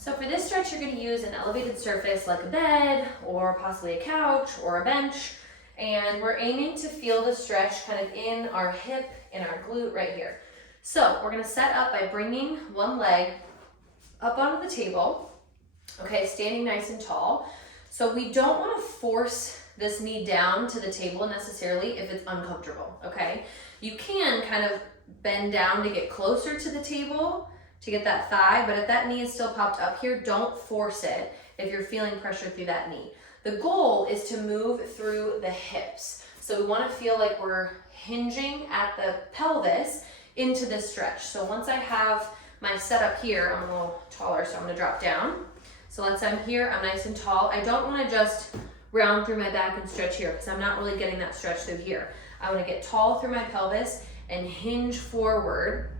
So for this stretch, you're going to use an elevated surface like a bed or possibly a couch or a bench. And we're aiming to feel the stretch kind of in our hip, in our glute right here. So we're going to set up by bringing one leg up onto the table, okay, standing nice and tall. So we don't want to force this knee down to the table necessarily if it's uncomfortable, okay? You can kind of bend down to get closer to the table to get that thigh, but if that knee is still popped up here, don't force it if you're feeling pressure through that knee. The goal is to move through the hips. So we want to feel like we're hinging at the pelvis into this stretch. So once I have my setup here, I'm a little taller, so I'm going to drop down. So once I'm here, I'm nice and tall. I don't want to just round through my back and stretch here because I'm not really getting that stretch through here. I want to get tall through my pelvis and hinge forward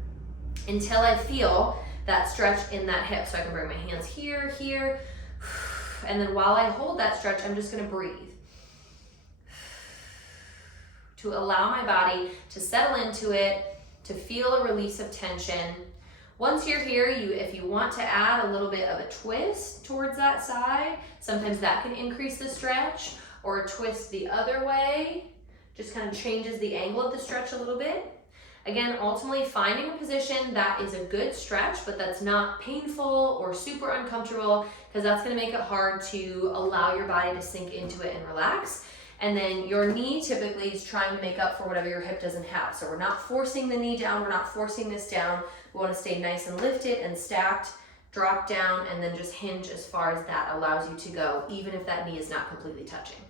until I feel that stretch in that hip. So I can bring my hands here, here, and then while I hold that stretch, I'm just going to breathe to allow my body to settle into it, to feel a release of tension. Once you're here, if you want to add a little bit of a twist towards that side, sometimes that can increase the stretch, or a twist the other way, just kind of changes the angle of the stretch a little bit. Again, ultimately finding a position that is a good stretch, but that's not painful or super uncomfortable, because that's going to make it hard to allow your body to sink into it and relax. And then your knee typically is trying to make up for whatever your hip doesn't have. So we're not forcing the knee down, we're not forcing this down. We want to stay nice and lifted and stacked, drop down, and then just hinge as far as that allows you to go, even if that knee is not completely touching.